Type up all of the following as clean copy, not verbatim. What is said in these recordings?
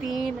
3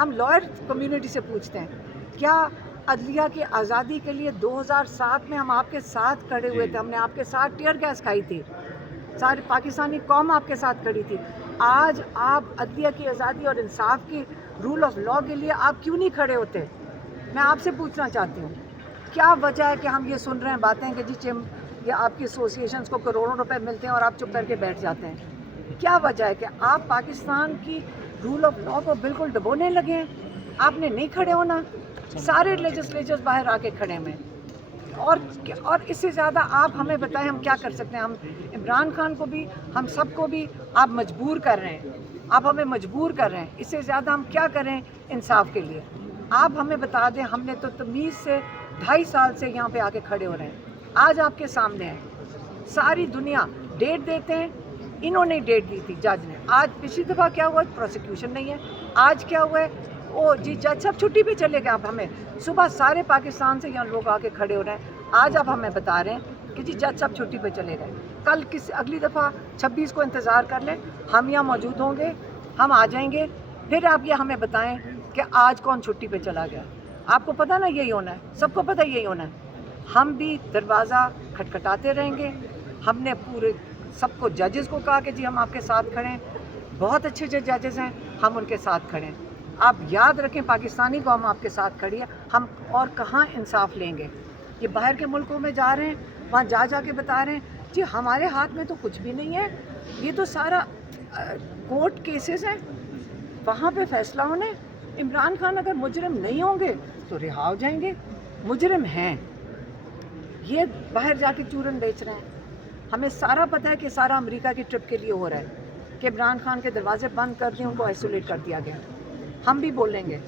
ہم lawyer community سے پوچھتے ہیں کیا عدلیہ کی آزادی کے لیے 2007 میں ہم آپ کے ساتھ کھڑے ہوئے تھے, ہم نے آپ کے ساتھ ٹیئر گیس کھائی تھی, ساری پاکستانی قوم آپ کے ساتھ کھڑی تھی. آج آپ عدلیہ کی آزادی اور انصاف کی رول آف لاء کے لیے آپ کیوں نہیں کھڑے ہوتے؟ میں آپ سے پوچھنا چاہتی ہوں کیا وجہ ہے کہ ہم یہ سن رہے ہیں باتیں کہ جی یا آپ کی ایسوسیشنز کو کروڑوں روپے ملتے ہیں اور آپ چپ کر کے بیٹھ جاتے ہیں؟ کیا وجہ ہے کہ آپ پاکستان کی رول آف لاء کو بالکل ڈبونے لگے ہیں؟ آپ نے نہیں کھڑے ہونا, سارے لیجسلیچرز باہر آ کے کھڑے ہیں. اور اس سے زیادہ آپ ہمیں بتائیں ہم کیا کر سکتے ہیں؟ ہم عمران خان کو بھی, ہم سب کو بھی آپ مجبور کر رہے ہیں, آپ ہمیں مجبور کر رہے ہیں. اس سے زیادہ ہم کیا کریں انصاف کے لیے؟ آپ ہمیں بتا دیں. ہم نے تو تمیز سے 2.5 سال سے یہاں پہ آ کے کھڑے ہو رہے ہیں, آج آپ کے سامنے ہیں. ساری دنیا ڈیٹ دیتے ہیں, انہوں نے ڈیٹ دی تھی جج نے. آج پچھلی دفعہ کیا ہوا؟ پروسیکیوشن نہیں ہے. آج کیا ہوا ہے؟ او جی جج صاحب چھٹی پہ چلے گئے. آپ ہمیں صبح سارے پاکستان سے یہاں لوگ آ کے کھڑے ہو رہے ہیں, آج آپ ہمیں بتا رہے ہیں کہ جی جج صاحب چھٹی پہ چلے گئے. کل اگلی دفعہ 26 کو انتظار کر لیں, ہم یہاں موجود ہوں گے, ہم آ جائیں گے. پھر آپ یہ ہمیں بتائیں کہ آج کون چھٹی پہ چلا گیا. آپ کو پتہ نا یہی ہونا ہے, سب کو پتہ یہی ہونا ہے. ہم بھی دروازہ کھٹکھٹاتے رہیں گے. ہم نے پورے سب کو ججز کو کہا کہ جی ہم آپ کے ساتھ کھڑے ہیں, بہت اچھے جو ججز ہیں ہم ان کے ساتھ کھڑے ہیں. آپ یاد رکھیں پاکستانی قوم آپ کے ساتھ کھڑی ہے. ہم اور کہاں انصاف لیں گے؟ یہ باہر کے ملکوں میں جا رہے ہیں, وہاں جا کے بتا رہے ہیں جی ہمارے ہاتھ میں تو کچھ بھی نہیں ہے, یہ تو سارا کورٹ کیسز ہیں, وہاں پہ فیصلہ ہونا ہے. عمران خان اگر مجرم نہیں ہوں گے تو رہا ہو جائیں گے, مجرم ہیں. یہ باہر جا کے چورن بیچ رہے ہیں. ہمیں سارا پتہ ہے کہ سارا امریکہ کی ٹرپ کے لیے ہو رہا ہے کہ عمران خان کے دروازے بند کر دیں, ان کو آئسولیٹ کر دیا گیا. ہم بھی بولیں گے.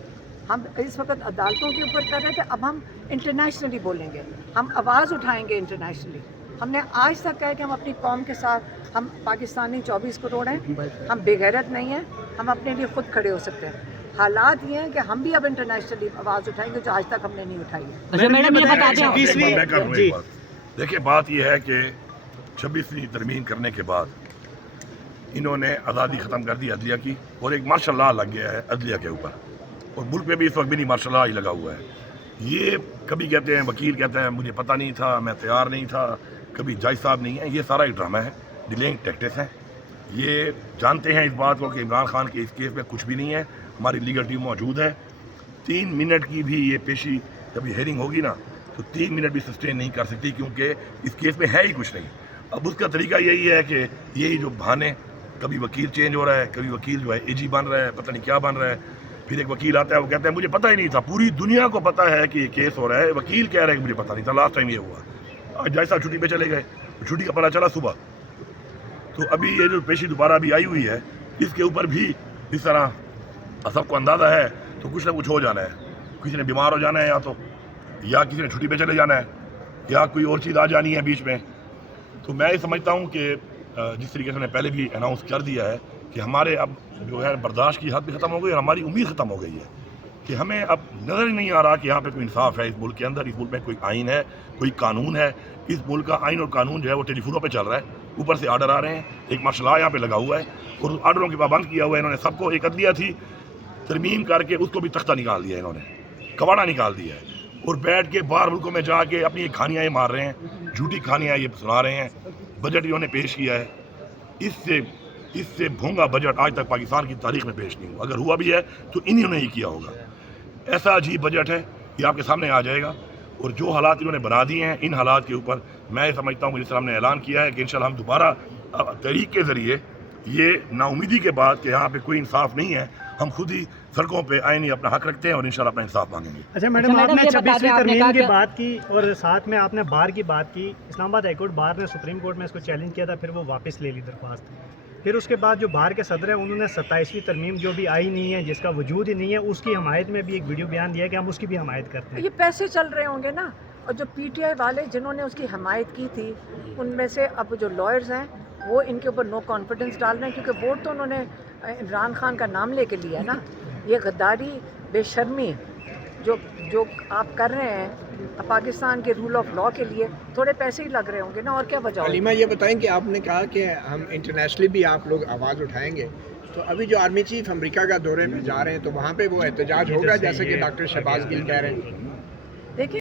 ہم اس وقت عدالتوں کے اوپر کر رہے تھے, اب ہم انٹرنیشنلی بولیں گے, ہم آواز اٹھائیں گے انٹرنیشنلی. ہم نے آج تک کہا کہ ہم اپنی قوم کے ساتھ, ہم پاکستانی 24 کروڑ ہیں, ہم بے غیرت نہیں ہیں, ہم اپنے لیے خود کھڑے ہو سکتے ہیں. حالات یہ ہیں کہ ہم بھی اب انٹرنیشنلی آواز اٹھائیں گے جو آج تک ہم نے نہیں اٹھائی ہے. دیکھیں بات یہ ہے کہ 26ویں ترمیم کرنے کے بعد انہوں نے آزادی ختم کر دی عدلیہ کی, اور ایک مارشل لا لگ گیا ہے عدلیہ کے اوپر, اور ملک میں بھی اس وقت بھی نہیں مارشل لا ہی لگا ہوا ہے. یہ کبھی کہتے ہیں وکیل کہتا ہے مجھے پتہ نہیں تھا, میں تیار نہیں تھا, کبھی جج صاحب نہیں ہیں. یہ سارا ایک ڈرامہ ہے, ڈیلینگ ٹیکٹکس ہیں. یہ جانتے ہیں اس بات کو کہ عمران خان کے اس کیس میں کچھ بھی نہیں ہے. ہماری لیگل ٹیم موجود ہے. 3 منٹ کی بھی یہ پیشی جب یہ ہیئرنگ ہوگی نا تو 3 منٹ بھی سسٹین نہیں کر سکتی, کیونکہ اس کیس میں ہے ہی کچھ نہیں. اب اس کا طریقہ یہی ہے کہ یہی جو بہانے, کبھی وکیل چینج ہو رہا ہے, کبھی وکیل جو ہے اے جی بن رہا ہے, پتہ نہیں کیا بن رہا ہے. پھر ایک وکیل آتا ہے وہ کہتا ہے مجھے پتہ ہی نہیں تھا. پوری دنیا کو پتہ ہے کہ یہ کیس ہو رہا ہے, وکیل کہہ رہا ہے کہ مجھے پتہ نہیں تھا. لاسٹ ٹائم یہ ہوا, آج جج صاحب چھٹی پہ چلے گئے, چھٹی کا پتہ چلا صبح. تو ابھی یہ جو پیشی دوبارہ ابھی آئی ہوئی ہے, اس کے اوپر بھی اس طرح سب کو اندازہ ہے تو کچھ نہ کچھ ہو جانا ہے. کسی نے بیمار ہو جانا ہے, یا کسی نے چھٹی پہ چلے جانا ہے, یا کوئی اور چیز آ جانی ہے بیچ میں. تو میں یہ سمجھتا ہوں کہ جس طریقے سے نے پہلے بھی اناؤنس کر دیا ہے کہ ہمارے اب جو ہے برداشت کی حد بھی ختم ہو گئی, اور ہماری امید ختم ہو گئی ہے کہ ہمیں اب نظر ہی نہیں آ رہا کہ یہاں پہ کوئی انصاف ہے اس ملک کے اندر. اس ملک میں کوئی آئین ہے, کوئی قانون ہے. اس ملک کا آئین اور قانون جو ہے وہ ٹیلی فونوں پہ چل رہا ہے, اوپر سے آرڈر آ رہے ہیں. ایک مارشل لا یہاں پہ لگا ہوا ہے, اور اس آرڈروں کی پابند کیا ہوا ہے انہوں نے سب کو. ایک عدلیہ تھی ترمیم کر کے اس کو بھی تختہ نکال دیا ہے, انہوں نے کباڑا نکال دیا ہے, اور بیٹھ کے باہر ملکوں میں جا کے اپنی کہانیاں یہ مار رہے ہیں, جھوٹی کہانیاں یہ سنا رہے ہیں. بجٹ انہوں نے پیش کیا ہے, اس سے بھونگا بجٹ آج تک پاکستان کی تاریخ میں پیش نہیں ہوا. اگر ہوا بھی ہے تو انہوں نے ہی کیا ہوگا. ایسا عجیب بجٹ ہے, یہ آپ کے سامنے آ جائے گا. اور جو حالات انہوں نے بنا دیے ہیں, ان حالات کے اوپر میں سمجھتا ہوں کہ جس طرح ہم نے اعلان کیا ہے کہ انشاءاللہ ہم دوبارہ تحریک کے ذریعے یہ نا امیدی کے بعد کہ یہاں پہ کوئی انصاف نہیں ہے, ہم خود ہی سڑکوں پہ آئینی اپنا حق رکھتے ہیں اور انشاءاللہ اپنا انصاف مانگیں گے. اچھا میڈم, آپ نے 26ویں ترمیم کی بات کی اور ساتھ میں آپ نے بار کی بات کی. اسلام آباد ہائی کورٹ بار نے سپریم کورٹ میں اس کو چیلنج کیا تھا, پھر وہ واپس لے لی درخواست. پھر اس کے بعد جو بار کے صدر ہیں انہوں نے 27ویں ترمیم جو بھی آئی نہیں ہے, جس کا وجود ہی نہیں ہے, اس کی حمایت میں بھی ایک ویڈیو بیان دیا کہ ہم اس کی بھی حمایت کرتے ہیں. یہ پیسے چل رہے ہوں گے نا, اور جو پی ٹی آئی والے جنہوں نے اس کی حمایت کی تھی ان میں سے اب جو لائرز ہیں وہ ان کے اوپر نو کانفیڈنس ڈال رہے ہیں, کیونکہ ووٹ تو انہوں نے عمران خان کا نام لے کے لیا ہے نا. یہ غداری, بے شرمی جو آپ کر رہے ہیں پاکستان کے رول آف لاء کے لیے, تھوڑے پیسے ہی لگ رہے ہوں گے نا, اور کیا وجہ. علیمہ یہ بتائیں کہ آپ نے کہا کہ ہم انٹرنیشنلی بھی آپ لوگ آواز اٹھائیں گے, تو ابھی جو آرمی چیف امریکہ کا دورے پہ جا رہے ہیں تو وہاں پہ وہ احتجاج ہوگا جیسے کہ ڈاکٹر شہباز گل کہہ رہے ہیں؟ دیکھیں